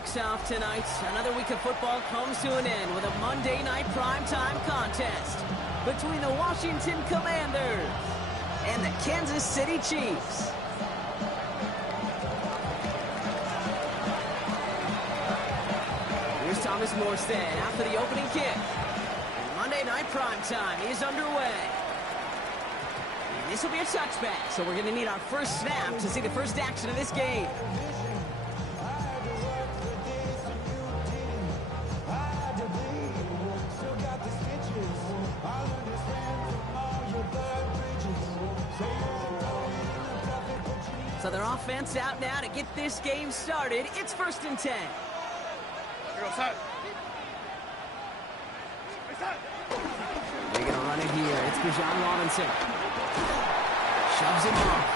kicks off tonight. Another week of football comes to an end with a Monday night primetime contest between the Washington Commanders and the Kansas City Chiefs. Here's Thomas Morstead after the opening kick. Monday night primetime is underway. This will be a touchback, so we're going to need our first snap to see the first action of this game. So their offense out now to get this game started. It's 1st and 10. They're going to run it here. It's Bijan Robinson. Shoves him off.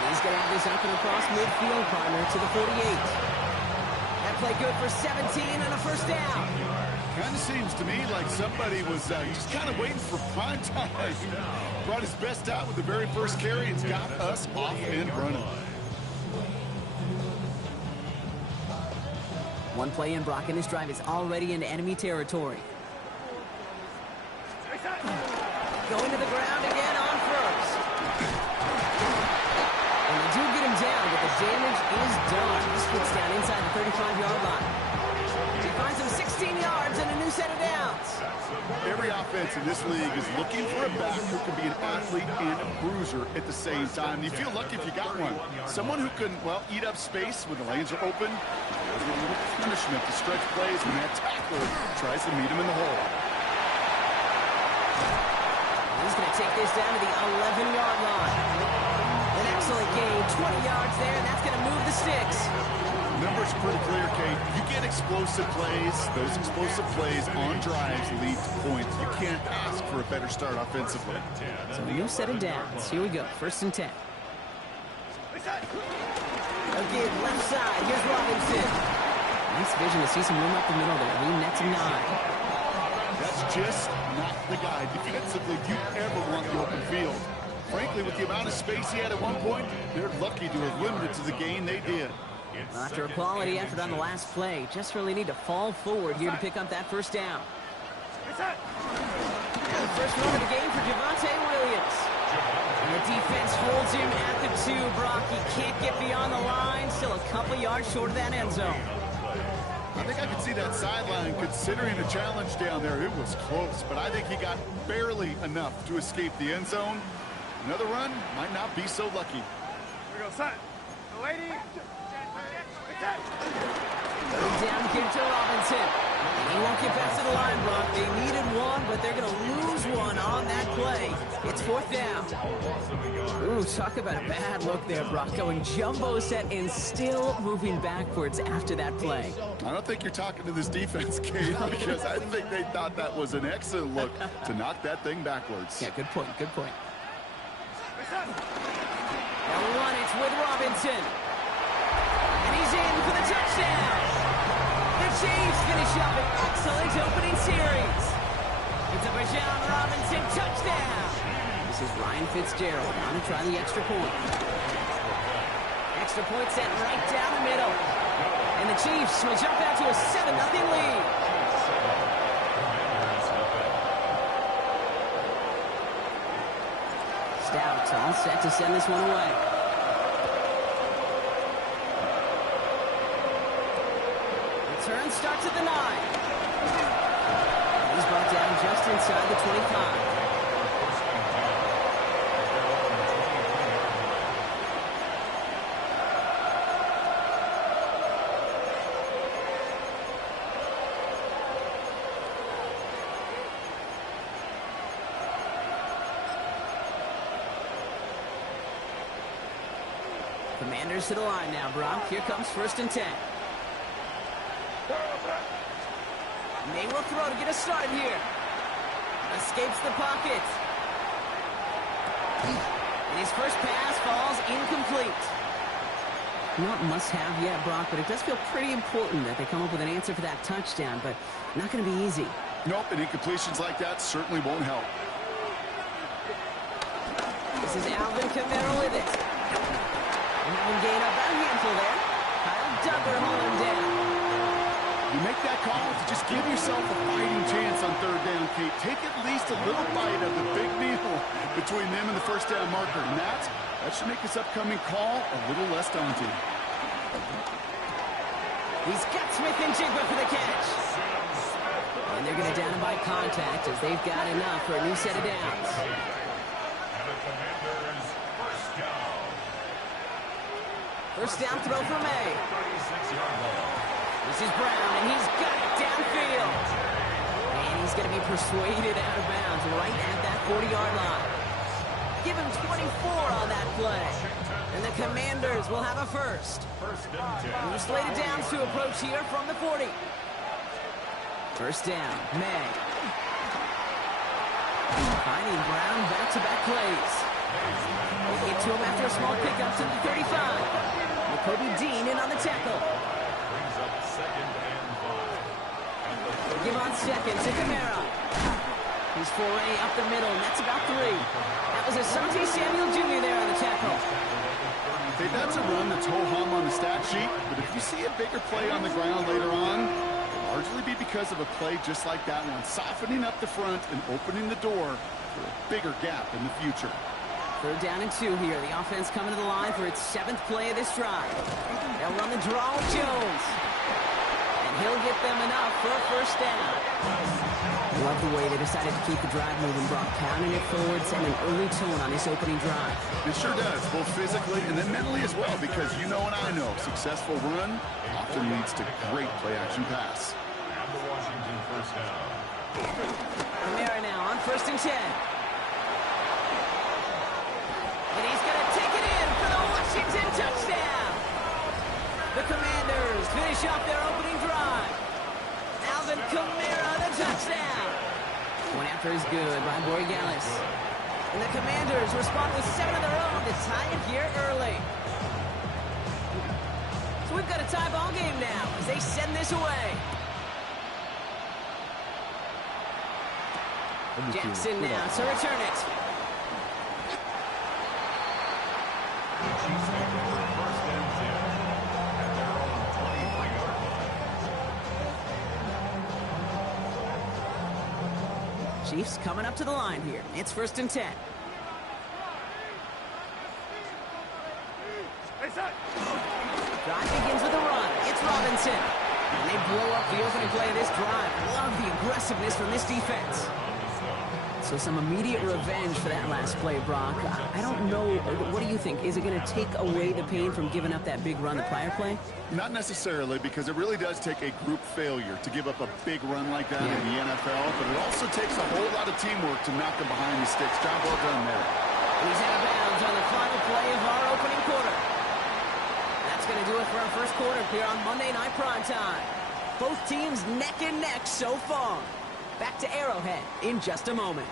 And he's going to have this up and across midfield, partner, to the 48. That play good for 17 and a first down. Kind of seems to me like somebody was just kind of waiting for prime time. Brought his best out with the very first carry and got us off and running. One play in, Brock, and this drive is already into enemy territory. Going to the ground again on first. And they do get him down, but the damage is done. This gets down inside the 35-yard line. He finds him 16 yards and a new set of downs. Every offense in this league is looking for a back who can be an athlete and a bruiser at the same time. You feel lucky if you got one. Someone who can, well, eat up space when the lanes are open. There's a little punishment to stretch plays when that tackler tries to meet him in the hole. He's going to take this down to the 11-yard line. An excellent gain, 20 yards there, and that's going to move the sticks. The numbers are pretty clear, Kate. You get explosive plays. Those explosive plays on drives lead to points. You can't ask for a better start offensively. So a new set of downs. Here we go, 1st and 10. Again, left side. Here's Robinson. Nice vision to see some room up the middle there. Lean nets him 9. That's just not the guy defensively you ever want the open field. Frankly, with the amount of space he had at one point, they're lucky to have limited to the gain they did. Well, after a quality effort on the last play, just really need to fall forward here to pick up that first down. And the first run of the game for Javonte Williams. And the defense holds him at the 2, Brock. He can't get beyond the line. Still a couple yards short of that end zone. I think I could see that sideline considering the challenge down there. It was close, but I think he got barely enough to escape the end zone. Another run might not be so lucky. Here we go, son. The lady. Down here to Robinson. He won't get past the line, Brock. They needed one, but they're going to lose one on that play. It's 4th down. Ooh, talk about a bad look there, Brock. Going jumbo set and still moving backwards after that play. I don't think you're talking to this defense, Kate, because I think they thought that was an excellent look to knock that thing backwards. Yeah, good point, good point. They'll run it with Robinson. And he's in for the touchdown. The Chiefs finish up an excellent opening series. It's a Bijan Robinson touchdown. This is Ryan Fitzgerald on to try the extra point. Extra point set right down the middle. And the Chiefs will jump out to a 7-0 lead. Stout all set to send this one away. Return starts at the 9. He's brought down just inside the 25. Commanders to the line now, Brock. Here comes 1st and 10. May will throw to get us started here. Escapes the pocket. And his first pass falls incomplete. Not must-have yet, Brock, but it does feel pretty important that they come up with an answer for that touchdown, but not going to be easy. Nope, and incompletions like that certainly won't help. This is Alvin Kamara with it. And having gained up about a handful there. Kyle Duggar holding him down. You make that call to just give yourself a fighting chance on third down, Kate. Take at least a little bite of the big meal between them and the first down marker. And that should make this upcoming call a little less daunting. He's got Smith and Jigba for the catch. And they're going to down him by contact as they've got enough for a new set of downs. First down throw for May. This is Brown, and he's got it downfield. And he's going to be persuaded out of bounds right at that 40-yard line. Give him 24 on that play. And the Commanders will have a first. New slated downs to approach here from the 40. First down, May. Finding Brown back-to-back plays. They get to him after a small pickup to the 35. Kobe Dean in on the tackle. Give on second to Kamara. He's foray up the middle, and that's about 3. That was Asante Samuel Jr. there on the tackle. Hey, that's a run that's ho-hum on the stat sheet, but if you see a bigger play on the ground later on, it'll largely be because of a play just like that one, softening up the front and opening the door for a bigger gap in the future. Third down and 2 here. The offense coming to the line for its 7th play of this drive. They'll run the draw with Jones. And he'll get them enough for a first down. I love the way they decided to keep the drive moving, Brock. Pounding it forward, setting an early tone on this opening drive. It sure does, both physically and then mentally as well, because you know and I know, successful run often leads to great play-action pass. And the Washington first down. Kamara now on 1st and 10. And he's going to take it in for the Washington touchdown. The Commanders finish off their opening drive. Alvin Kamara, the touchdown. One after is good by Borregales. And the Commanders respond with 7 of their own to tie it here early. So we've got a tie ball game now as they send this away. Jackson now to return it. Chiefs coming up to the line here. It's 1st and 10. Drive begins with a run. It's Robinson. And they blow up the opening play of this drive. Love the aggressiveness from this defense. So some immediate revenge for that last play, Brock. I don't know. What do you think? Is it going to take away the pain from giving up that big run the prior play? Not necessarily, because it really does take a group failure to give up a big run like that in the NFL, but it also takes a whole lot of teamwork to knock them behind the sticks. Job well done there. He's out of bounds on the final play of our opening quarter. That's going to do it for our first quarter here on Monday Night Primetime. Both teams neck and neck so far. Back to Arrowhead in just a moment.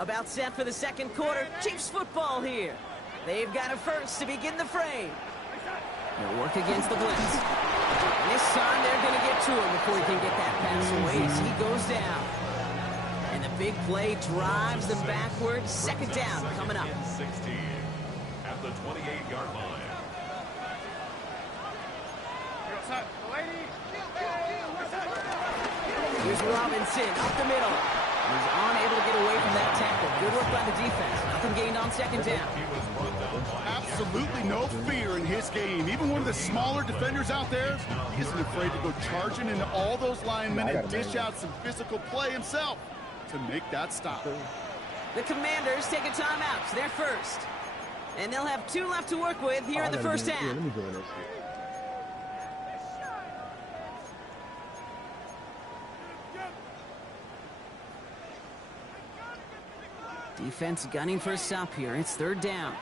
About set for the second quarter. Chiefs football here. They've got a first to begin the frame. They'll work against the blitz. And this time they're going to get to him before he can get that pass away as he goes down. And the big play drives them backwards. Second down coming up. 16 at the 28-yard line. Here's Robinson up the middle. He's unable to get away from that tackle. Good work by the defense. Nothing gained on second down. Absolutely no fear in his game. Even one of the smaller defenders out there, he isn't afraid to go charging into all those linemen and dish out some physical play himself to make that stop. The Commanders take a timeout. It's their first. And they'll have 2 left to work with here in the first half. Defense gunning for a stop here. It's third down.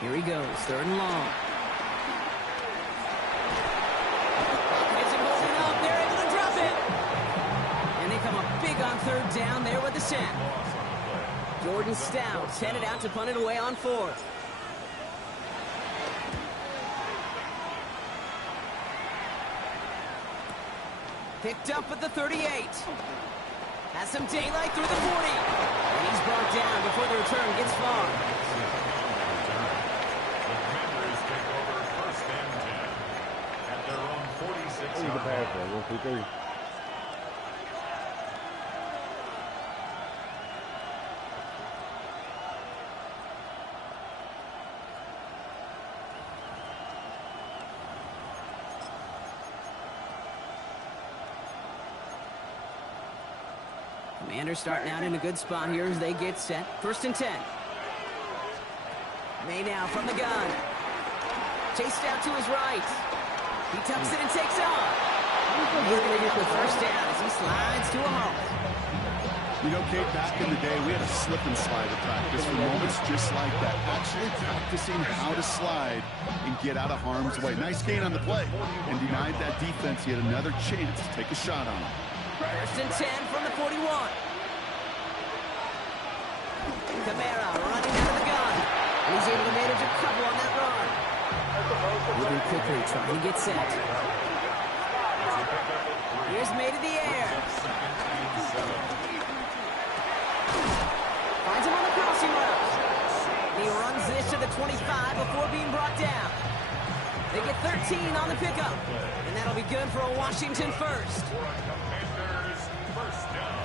Here he goes, third and long. Isn't holding up. They're able to drop it. And they come up big on third down there with the sack. Jordan Stout's headed out to punt it away on fourth. Picked up at the 38. Has some daylight through the 40. And he's brought down before the return gets far. The Commanders take over first and 10 at their own 46-yard line. Commanders starting out in a good spot here as they get set. First and 10. May now from the gun. Chased out to his right. He tucks it and takes off. He's going to get the first down as he slides to a halt. You know, Kate, back in the day, we had a slip and slide at practice for moments just like that. Actually practicing how to slide and get out of harm's way. Nice gain on the play. And denied that defense yet another chance to take a shot on him. First and 10 from the 41. Kamara running out of the gun. And he's able to manage a couple on that run. Moving quickly, trying to get set. Here's made in the air. Finds him on the crossing route. And he runs this to the 25 before being brought down. They get 13 on the pickup. And that'll be good for a Washington first. First down.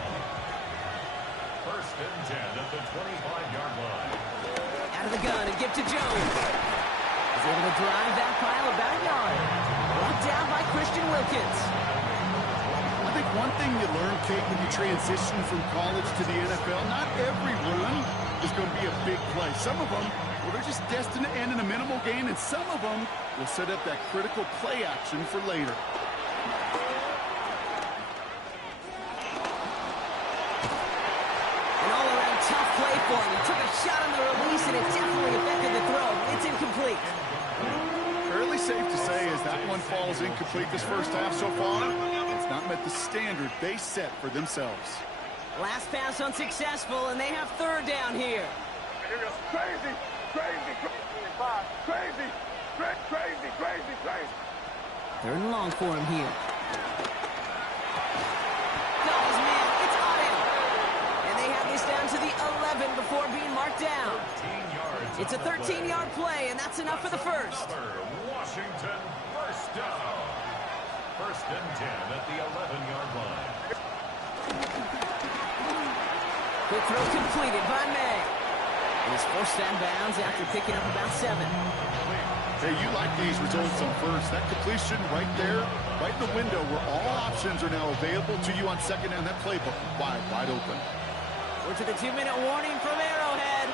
First and 10 at the 25-yard line. Out of the gun and give to Jones. He's able to drive that pile about a yard. Brought down by Christian Wilkins. I think one thing you learn, Kate, when you transition from college to the NFL, not every run is going to be a big play. Some of them, well, they're just destined to end in a minimal gain, and some of them will set up that critical play action for later. Tough play for him. He took a shot on the release, and it definitely affected the throw. It's incomplete. Fairly safe to say as that one falls incomplete this first half so far, it's not met the standard they set for themselves. Last pass unsuccessful, and they have third down here. Crazy, crazy, crazy, crazy, crazy, crazy. Third and long for him here. Goes, man, it's on him. And they have this down to the 11 before being marked down. It's a 13-yard play, and that's enough for the first. Washington first down. First and 10 at the 11-yard line. Quick throw completed by May. And he's forced out of bounds after picking up about 7. Hey, you like these results on first. That completion right there, right in the window where all options are now available to you on second down. That playbook wide open. We're to the 2-minute warning from Arrowhead.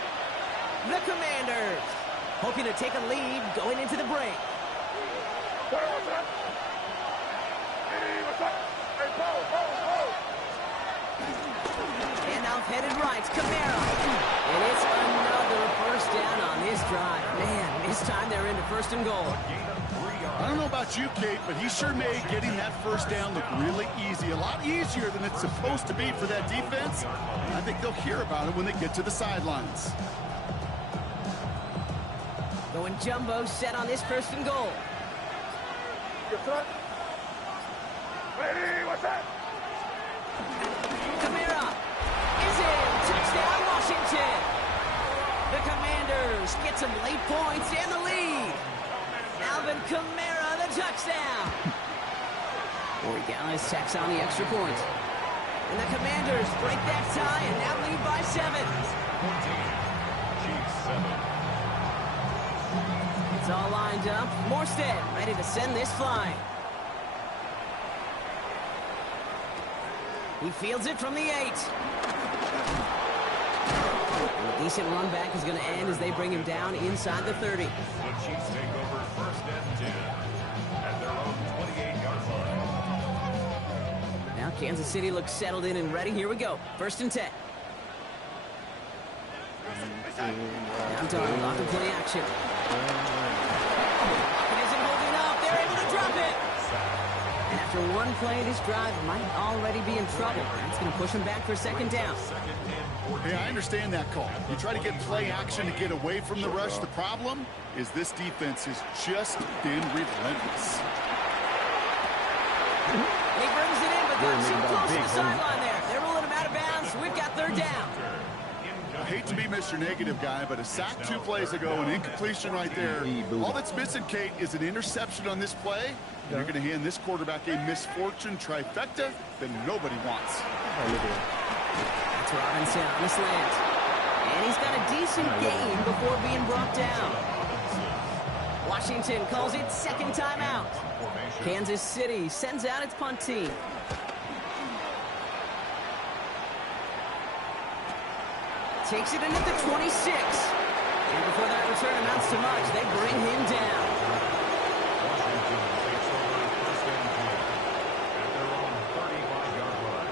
The Commanders hoping to take a lead going into the break. Handoff headed right, Kamara. And it's another first down on this drive. Man, this time they're into first and goal. I don't know about you, Kate, but he sure made getting that first down look really easy. A lot easier than it's supposed to be for that defense. I think they'll hear about it when they get to the sidelines. Going jumbo set on this first and goal. Ready, what's that? Kamara is in. Touchdown, Washington. The Commanders get some late points and the lead. Alvin Kamara, the touchdown. Corey Gallis tacks on the extra point. And the Commanders break that tie and now lead by 7. Chiefs 7. It's all lined up. Morstead ready to send this flying. He fields it from the 8. A decent run back is going to end as they bring him down inside the 30. The Chiefs take over first and 10 at their own 28-yard line. Now Kansas City looks settled in and ready. Here we go. First and 10. Now Darnold off to play action. It isn't holding up. They're able to drop it. And after one play, this drive might already be in trouble. That's going to push him back for second down. Hey, I understand that call. You try to get play action to get away from the rush. The problem is this defense has just been relentless. He brings it Too close to the sideline there. They're rolling him out of bounds. We've got third down. I hate to be Mr. Negative guy, but a sack 2 plays ago, an incompletion right there. All that's missing, Kate, is an interception on this play. You're going to hand this quarterback a misfortune trifecta that nobody wants. That's Robinson on the slant. And he's got a decent gain before being brought down. Washington calls it second timeout. Kansas City sends out its punt team. Takes it in at the 26. And before that return amounts to much, they bring him down. Washington takes over first and 10 at their own 35-yard line.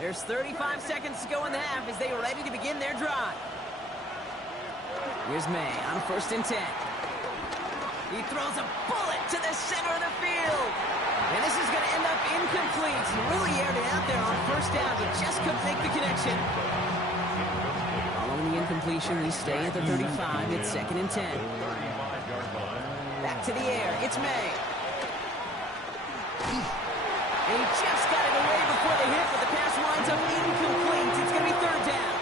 There's 35 seconds to go in the half as they are ready to begin their drive. Here's May on first and 10. He throws a bullet to the center of the field. And this is going to end up incomplete. He really aired it out there on first down, but just couldn't make the connection. Following the incompletion, we stay at the 35. It's second and 10. Back to the air. It's May. And he just got it away before the hit, but the pass winds up incomplete. It's going to be third down.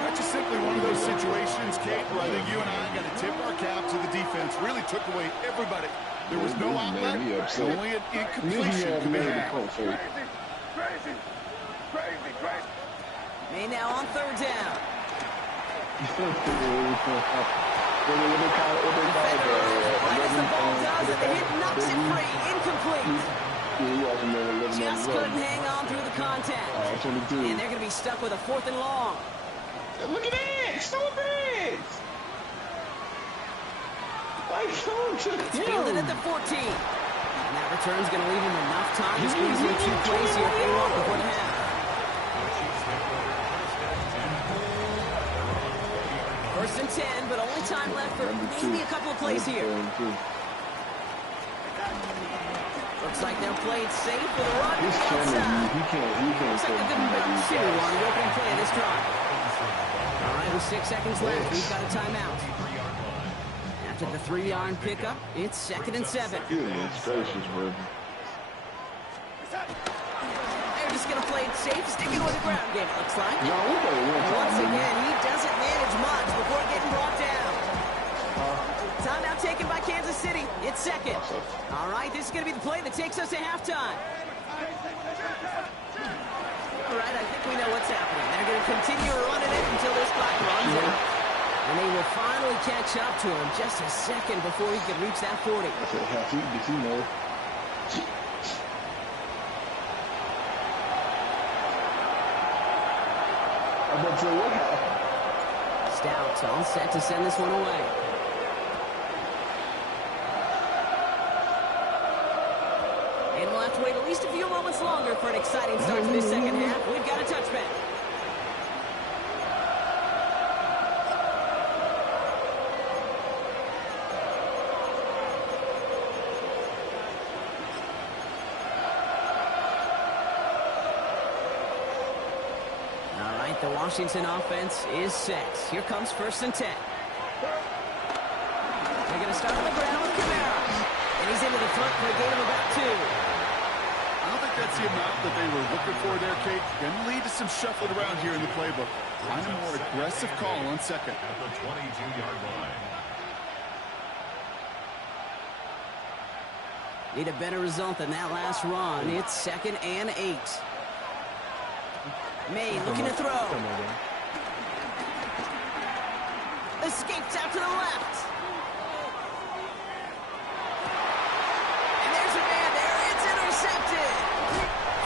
That's just simply one of those situations, Kate, where I think you and I got to tip our cap to the defense. Really took away everybody. There was no outlet, only an incompletion could be had. Crazy. May now on third down. Defender right as the ball does, and the hit knocks it free. Incomplete. Just couldn't hang on through the contact. And they're going to be stuck with a fourth and long. Look at that! Stop it! It's fielded at the 14. And that return's going to leave him enough time to squeeze in 2 plays here if they want before the half. First and 10, but only time left for maybe a couple of plays here. Looks like they're played safe with a run to the outside. Looks like a good bounce here on the opening play of this drive. All right, with 6 seconds left, we've got a timeout. After the 3-yard pickup, it's second and 7. They're just going to play it safe, sticking with the ground game, it looks like. Once again, he doesn't manage much before getting brought down. Timeout taken by Kansas City. It's second. All right, this is going to be the play that takes us to halftime. All right, I think we know what's happening. They're going to continue running it until this clock runs out. And they will finally catch up to him just a second before he can reach that 40. Stout all set to send this one away. And we'll have to wait at least a few moments longer for an exciting start to this second half. We've got a touchback. All right, the Washington offense is set. Here comes first and 10. They're going to start on the ground with Kamara. And he's into the front for a gain of about 2. I don't think that's the amount that they were looking for there, Kate. Going to lead to some shuffling around here in the playbook. Find a more aggressive call on second. At the 22-yard line. Need a better result than that last run. It's second and 8. May looking to throw. Escapes out to the left. And there's a man there. It's intercepted.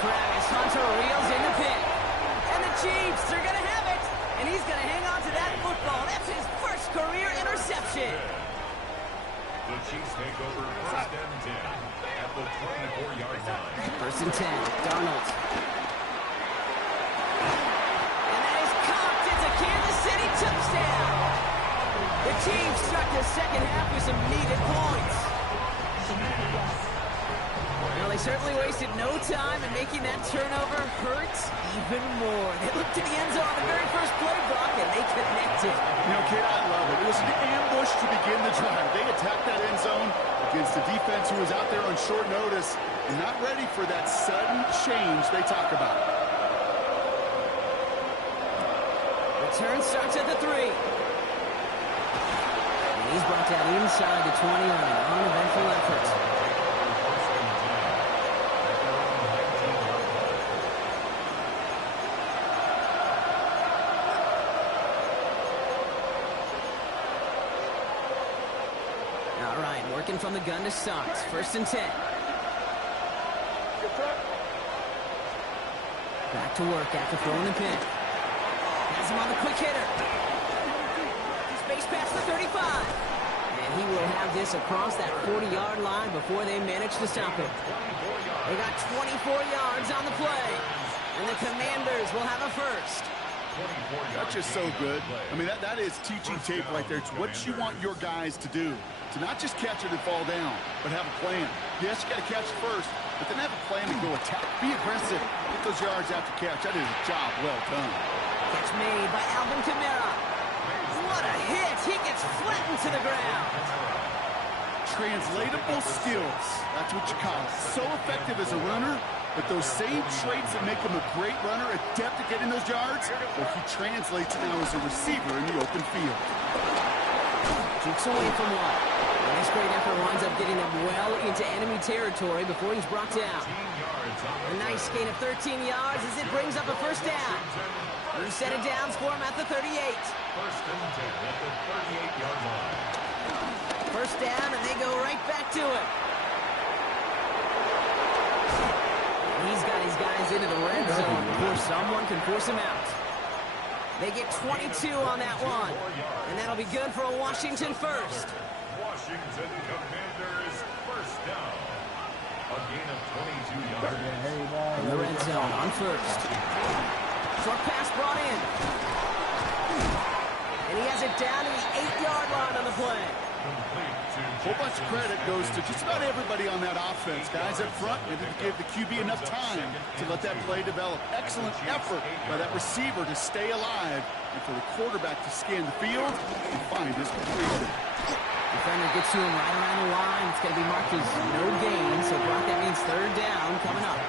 Travis Hunter reels in the pick. And the Chiefs are going to have it. And he's going to hang on to that football. That's his first career interception. The Chiefs take over first and 10 at the 24-yard line. First and 10. Darnold. And that is caught. It's a Kansas City touchdown. The Chiefs start the second half with some needed points. Well, they certainly wasted no time in making that turnover hurt even more. They looked to the end zone on the very first play block, and they connected. Just a defense who was out there on short notice and not ready for that sudden change they talk about. Return starts at the 3. And he's brought down inside the 20 on an uneventful effort. All right, working from the gun to start. 1st and 10. Back to work after throwing the pin. Has him on the quick hitter. Space past the 35. And he will have this across that 40-yard line before they manage to stop him. They got 24 yards on the play. And the Commanders will have a first. That's just so good. I mean, that is teaching tape right there. It's what you want your guys to do. To not just catch it and fall down, but have a plan. Yes, you got to catch it first, but then have a plan to go attack. Be aggressive. Get those yards after catch. That is a job well done. Catch made by Alvin Kamara. What a hit. He gets flattened to the ground. Translatable skills. That's what you call it. So effective as a runner, but those same traits that make him a great runner, adept at getting those yards, well, he translates now as a receiver in the open field. Keeps away from one. And this great effort winds up getting them well into enemy territory before he's brought down. A nice gain of 13 yards as it brings up a first down. New set of downs for him at the 38. 1st and 10 at the 38-yard line. First down, and they go right back to it. He's got his guys into the red zone before someone can force him out. They get 22 on that one, and that'll be good for a Washington first. Washington Commanders first down. A gain of 22 yards. In the red zone on first. Short pass brought in. And he has it down to the 8-yard line on the play. A whole bunch of credit goes to just about everybody on that offense. Guys up front, they didn't give the QB enough time to let that play develop. Excellent effort by that receiver to stay alive and for the quarterback to scan the field and find his completion. Defender gets to him right around the line. It's going to be marked as no gain, so Brock, that means 3rd down coming up.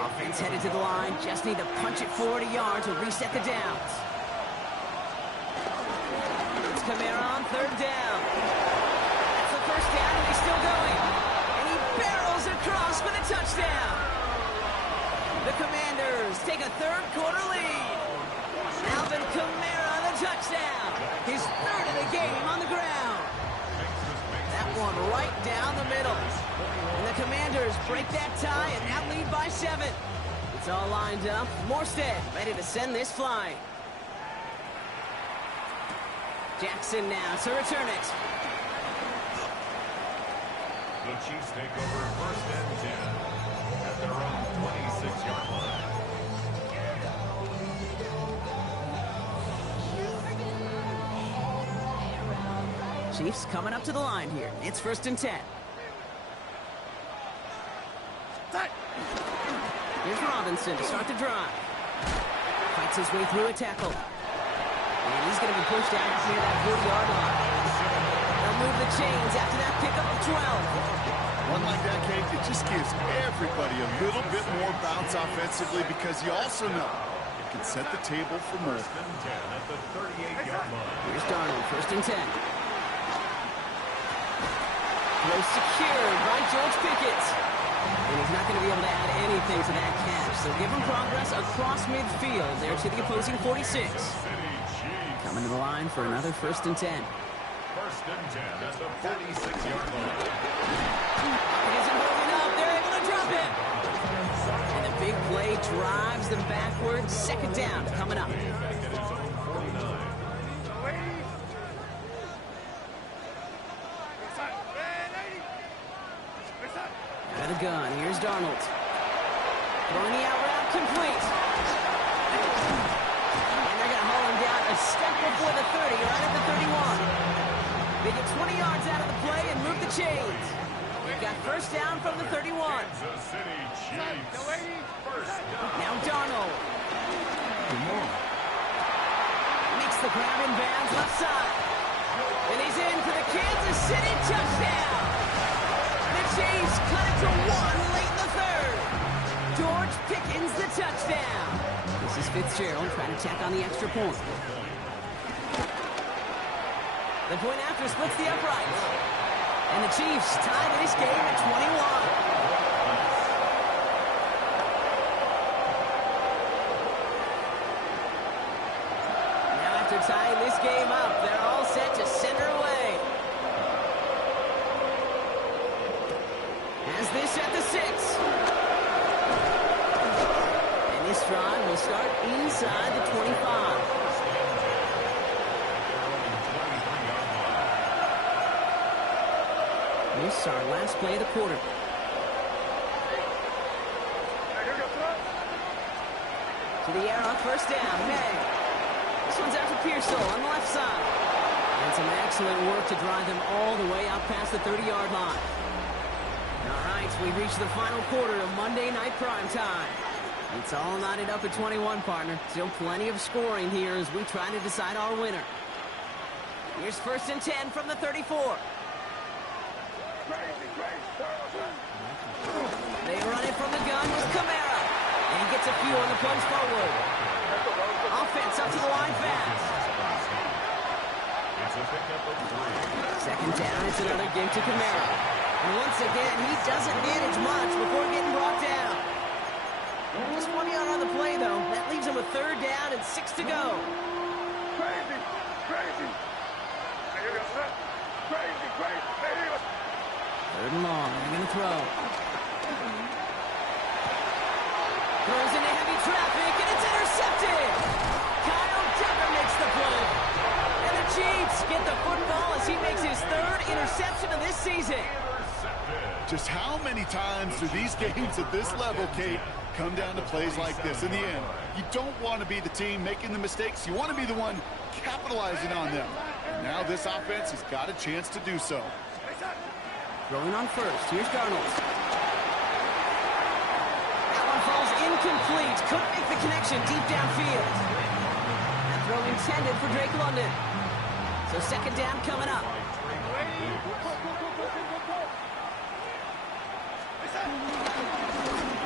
Offense headed to the line. Just need to punch it 40 yards to reset the downs. It's Kamara on 3rd down. That's the first down, and he's still going. And he barrels across for the touchdown. The Commanders take a 3rd quarter lead. Alvin Kamara, the touchdown. His 3rd of the game on the ground. That one right down the middle. And the Commanders break that tie and now lead by 7. It's all lined up. Morstead ready to send this flying. Jackson now to return it. The Chiefs take over 1st and 10 at their own 26-yard line. Chiefs coming up to the line here. It's 1st and 10. Here's Robinson to start the drive. Fights his way through a tackle. And he's going to be pushed out near that 40-yard line. They'll move the chains after that pickup of 12. One like that, Kate, it just gives everybody a little bit more bounce offensively because you also know it can set the table for more. 1st and 10 at the 38-yard line. Here's Darnold, 1st and 10. Throw secured by George Pickett. And he's not going to be able to add anything to that catch. So give him progress across midfield there to the opposing 46. Coming to the line for another 1st and 10. 1st and 10 at the 46-yard line. He isn't moving up. They're able to drop it. And the big play drives them backwards. 2nd down coming up. Out of the gun. Here's Darnold. Throwing the out route complete. And they're going to haul him down a step before the 30, right at the 31. They get 20 yards out of the play and move the chains. They've got 1st down from the 31. Kansas City Chiefs. First down. Now Darnold. Makes the grab in bounds left side. And he's in for the Kansas City touchdown. The Chiefs cut it to 1 late in the third. George Pickens the touchdown. This is Fitzgerald trying to tack on the extra point. The point after splits the uprights. And the Chiefs tied this game at 21. Tying this game up. They're all set to center away. As this at the 6. And this drive will start inside the 25. This is our last play of the quarter. To the air on first down. May. This one's out to Pearsall on the left side. And some excellent work to drive them all the way out past the 30-yard line. All right, so we've reached the final quarter of Monday Night Prime Time. It's all knotted up at 21, partner. Still plenty of scoring here as we try to decide our winner. Here's 1st and 10 from the 34. They run it from the gun with Kamara. And he gets a few on the punch forward. Offense up to the line fast. It's a pickup of 3. Second down, it's another give to Kamara. And once again, he doesn't manage much before getting brought down. Just 1 yard on the play, though. That leaves him with 3rd down and 6 to go. Crazy! Crazy! Crazy! Crazy! 3rd and long. They're going to throw. Throws into heavy traffic, and it's intercepted. Kyle Decker makes the play. And the Chiefs get the football as he makes his 3rd interception of this season. Just how many times do these games at this level, Kate, come down to plays like this? In the end, you don't want to be the team making the mistakes. You want to be the one capitalizing on them. And now this offense has got a chance to do so. Throwing on first. Here's Darnold. That one falls incomplete. Couldn't make the connection deep downfield. That throw intended for Drake London. So 2nd down coming up.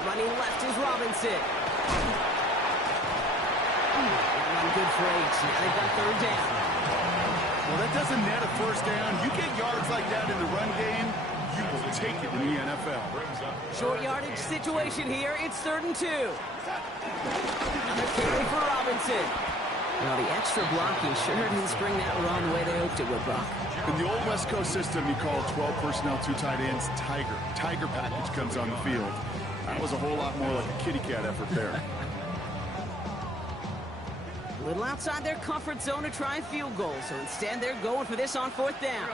Running left is Robinson. That one good for 8. Now they've got 3rd down. Well, that doesn't net a 1st down. You get yards like that in the run game, you will take it in the NFL. Short yardage situation here. It's 3rd and 2. Another carry for Robinson. Well, the extra blocking sure didn't spring that run the way they hoped it would, Brock. In the old West Coast system, you call 12 personnel, 2 tight ends, Tiger. Tiger package comes on the field. That was a whole lot more like a kitty cat effort there. A little outside their comfort zone to try a field goal, so instead they're going for this on 4th down.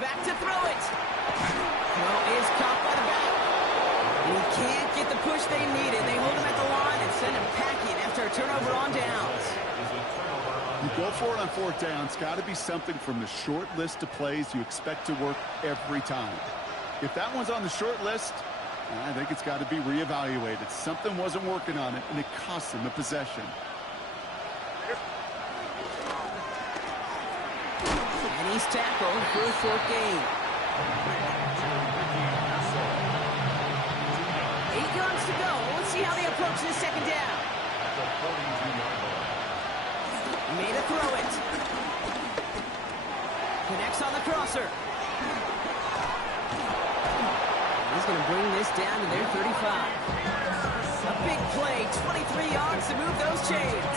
Back to throw it. Throw is caught by the back. And he can't get the push they needed. They hold him at the line and send him packing after a turnover on downs. You go for it on 4th down. It's got to be something from the short list of plays you expect to work every time. If that one's on the short list, I think it's got to be reevaluated. Something wasn't working on it, and it cost them the possession. And he's tackled for a 4th gain. 8 yards to go. Let's see how they approach this 2nd down. Made a throw it. Connects on the crosser. He's going to bring this down to their 35. A big play, 23 yards to move those chains.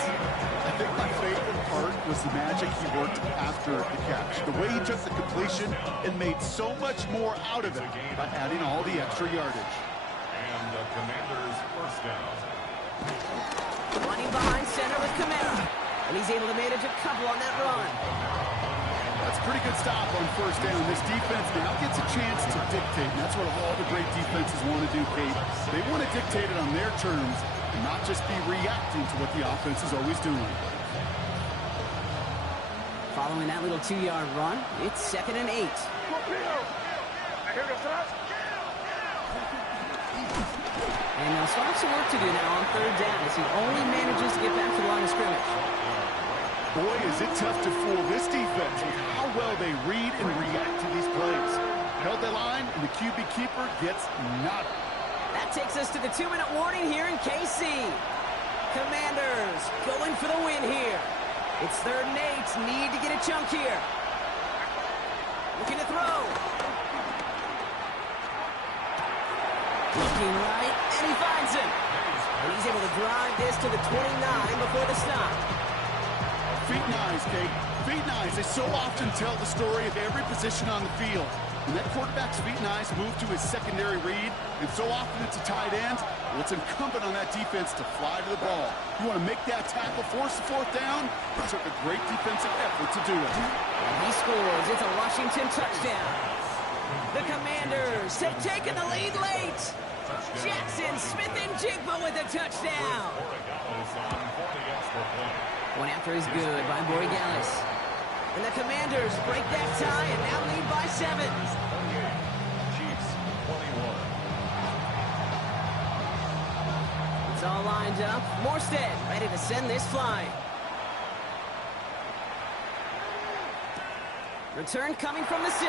I think my favorite part was the magic he worked after the catch. The way he took the completion and made so much more out of it by adding all the extra yardage. And the Commanders' 1st down. Running behind center with Kamara. And he's able to manage a couple on that run. That's a pretty good stop on 1st down. This defense now gets a chance to dictate. And that's what all the great defenses want to do, Kate. They want to dictate it on their terms and not just be reacting to what the offense is always doing. Following that little 2-yard run, it's 2nd and 8. And they'll still have some work to do now on 3rd down as he only manages to get back to the line of scrimmage. Boy, is it tough to fool this defense with how well they read and react to these plays. Held the line, and the QB keeper gets nada. That takes us to the 2-minute warning here in KC. Commanders going for the win here. It's 3rd and 8. Need to get a chunk here. Looking to throw. Looking right, and he finds him. He's able to drive this to the 29 before the stop. Feet and eyes, Kate. Feet and eyes. They so often tell the story of every position on the field. When that quarterback's feet and eyes move to his secondary read, and so often it's a tight end, well, it's incumbent on that defense to fly to the ball. You want to make that tackle, force the 4th down. It took a great defensive effort to do it. And he scores. It's a Washington touchdown. The Commanders have taken the lead late. Jackson Smith-Njigba with a touchdown. One after is good by Borregales. And the Commanders break that tie and now lead by 7. Chiefs 21. It's all lined up. Morstead ready to send this flying. Return coming from the 6.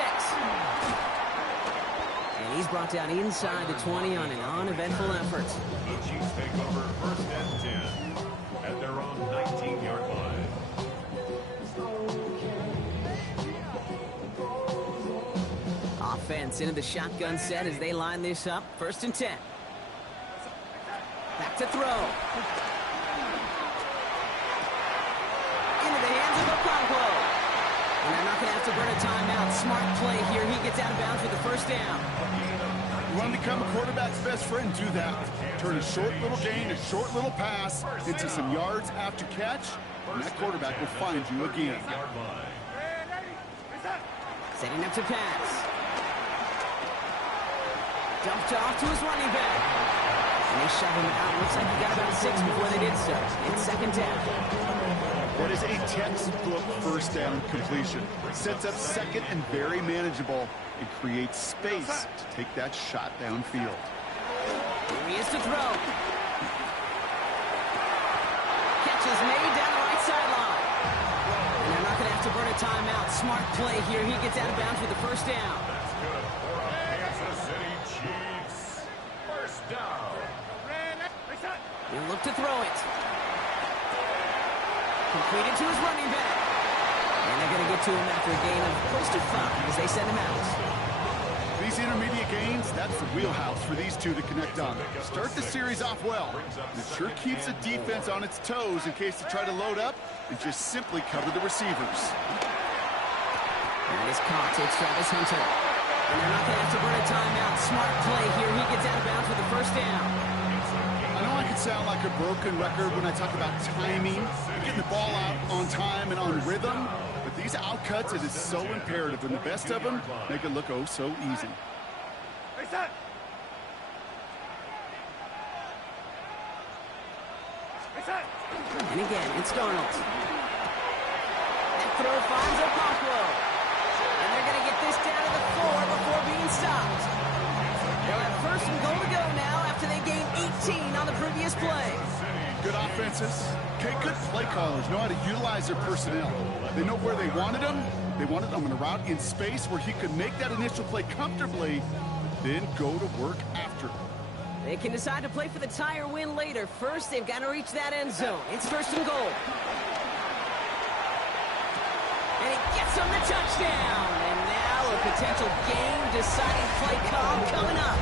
And he's brought down inside the 20 on an uneventful effort. The Chiefs take over 1st and 10 at their own 19-yard line. Offense into the shotgun set as they line this up. 1st and 10. Back to throw. Into the hands of Okonkwo. And they're not going to have to burn a timeout. Smart play here. He gets out of bounds with the 1st down. You want to become a quarterback's best friend, do that. Turn a short little gain, a short little pass into some yards after catch, and that quarterback will find you again. Setting up to pass. Dumped off to his running back. And they shove him out. Looks like he got about 6 before they did so. It's 2nd down. What is a textbook 1st down completion? Sets up 2nd and very manageable. It creates space to take that shot downfield. Here he is to throw. Catch is made down the right sideline. And they're not going to have to burn a timeout. Smart play here. He gets out of bounds with the 1st down. That's good for our Kansas City Chiefs. 1st down. He'll look to throw it. Completed to his running back. And they're going to get to him after a gain of close to 5 as they send him out. These intermediate gains, that's the wheelhouse for these two to connect on. Start the series off well. It sure keeps the defense on its toes in case they try to load up and just simply cover the receivers. That is caught. It's Travis Hunter. And they're not going to have to burn a timeout. Smart play here. He gets out of bounds with the 1st down. I know I can sound like a broken record when I talk about timing, getting the ball out on time and on rhythm, but these outcuts, it is so imperative, and the best of them make it look oh so easy. And again, it's Darnold. That throw finds Okonkwo. And they're going to get this down to the 4 before being stopped. They'll have 1st and goal to go now after they gained 18 on the previous play. Good offenses. Okay, good play callers know how to utilize their personnel. They know where they wanted them. They wanted them in a route in space where he could make that initial play comfortably, then go to work after. They can decide to play for the tie or win later. First, they've got to reach that end zone. It's 1st and goal. And he gets them the touchdown. And now a potential game-deciding play call coming up.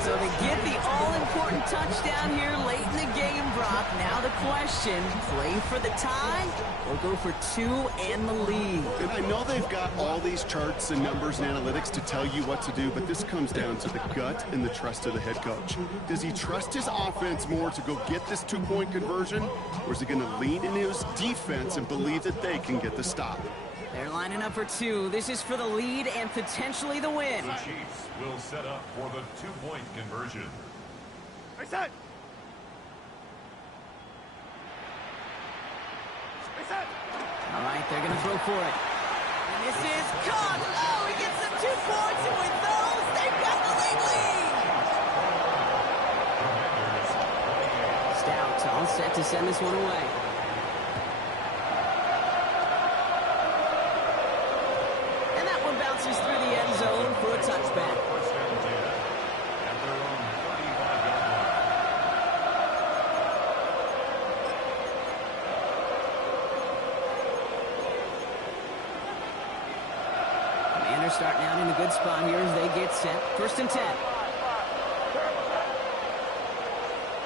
So they get the all-important touchdown here late in the game, Brock. Now the question, play for the tie or go for 2 and the lead? And I know they've got all these charts and numbers and analytics to tell you what to do, but this comes down to the gut and the trust of the head coach. Does he trust his offense more to go get this 2-point conversion, or is he going to lean in his defense and believe that they can get the stop? They're lining up for 2. This is for the lead and potentially the win. The Chiefs will set up for the 2-point conversion. All right, they're going to throw for it. And this is caught. Oh, he gets them 2 points, and with those, they've got the league lead. Stout all set to send this one away. And that one bounces through the end zone for a touchback. First and 10 at their own 35-yard line. Commanders starting out in a good spot here as they get set. First and 10.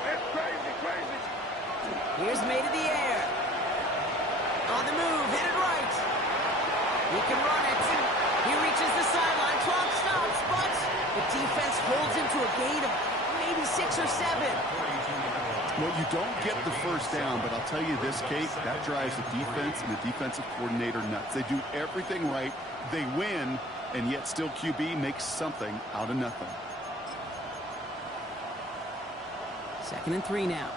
It's crazy, crazy. Here's made in the air. On the move, hit it right. He can run it. He reaches the sideline. Clock stops, but the defense holds him to a gain of maybe 6 or 7. Well, you don't get the first down, but I'll tell you this, Kate, that drives the defense and the defensive coordinator nuts. They do everything right. They win, and yet still QB makes something out of nothing. 2nd and 3 now.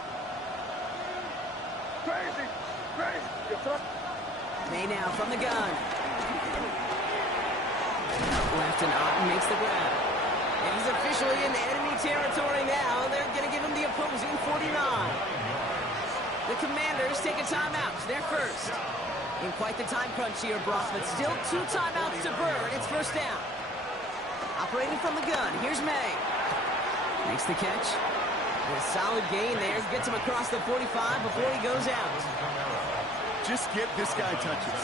Crazy, crazy. May now from the gun. Left and Otts makes the grab. And he's officially in enemy territory now. They're going to give him the opposing 49. The Commanders take a timeout. They're first. In quite the time crunch here, Brock, but still 2 timeouts to burn. It's first down. Operating from the gun. Here's May. Makes the catch. A solid gain there. Gets him across the 45 before he goes out. Just get this guy touches.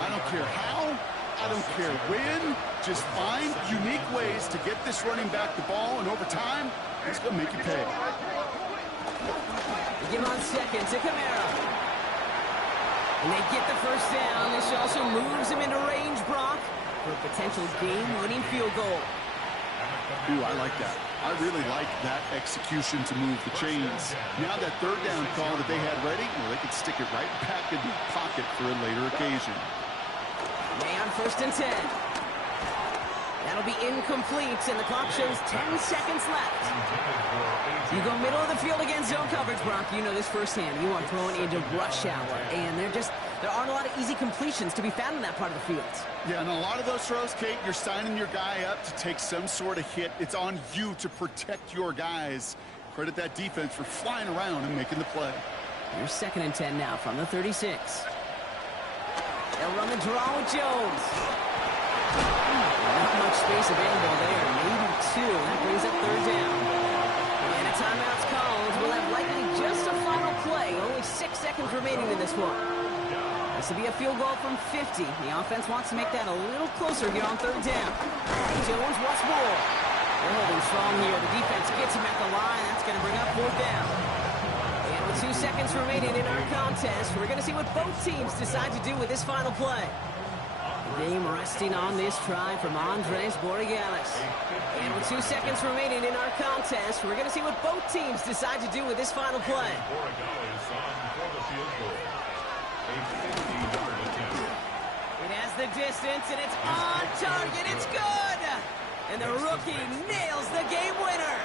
I don't care how, I don't care when. Just find unique ways to get this running back the ball, and over time, he's going to make you pay. They give on second to Kamara. And they get the first down. This also moves him into range, Brock, for a potential game-winning field goal. Ooh, I like that. I really like that execution to move the chains. Now that 3rd down call that they had ready, well, they could stick it right back in the pocket for a later occasion. May on 1st and 10. That'll be incomplete, and the clock shows 10 seconds left. You go middle of the field against zone coverage, Brock. You know this firsthand. You are throwing into rush hour, and there aren't a lot of easy completions to be found in that part of the field. Yeah, and a lot of those throws, Kate, you're signing your guy up to take some sort of hit. It's on you to protect your guys. Credit that defense for flying around and making the play. Here's 2nd and 10 now from the 36. They'll run the draw with Jones. Not much space available there. Maybe 2. That brings up 3rd down. And a timeout's called. We'll have likely just a final play. Only 6 seconds remaining in this one. This will be a field goal from 50. The offense wants to make that a little closer here on 3rd down. Jones wants more. They're holding strong here. The defense gets him at the line. That's going to bring up 4th down. And with 2 seconds remaining in our contest, we're going to see what both teams decide to do with this final play. The game resting on this try from Andres Borregales. And with 2 seconds remaining in our contest, we're going to see what both teams decide to do with this final play. Borregales on for the field goal. A 50-yard attempt. It has the distance, and it's on target. It's good! And the rookie nails the game winner.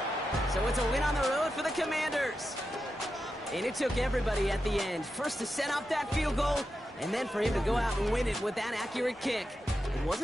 So it's a win on the road for the Commanders. And it took everybody at the end. First to set up that field goal, and then for him to go out and win it with that accurate kick. It wasn't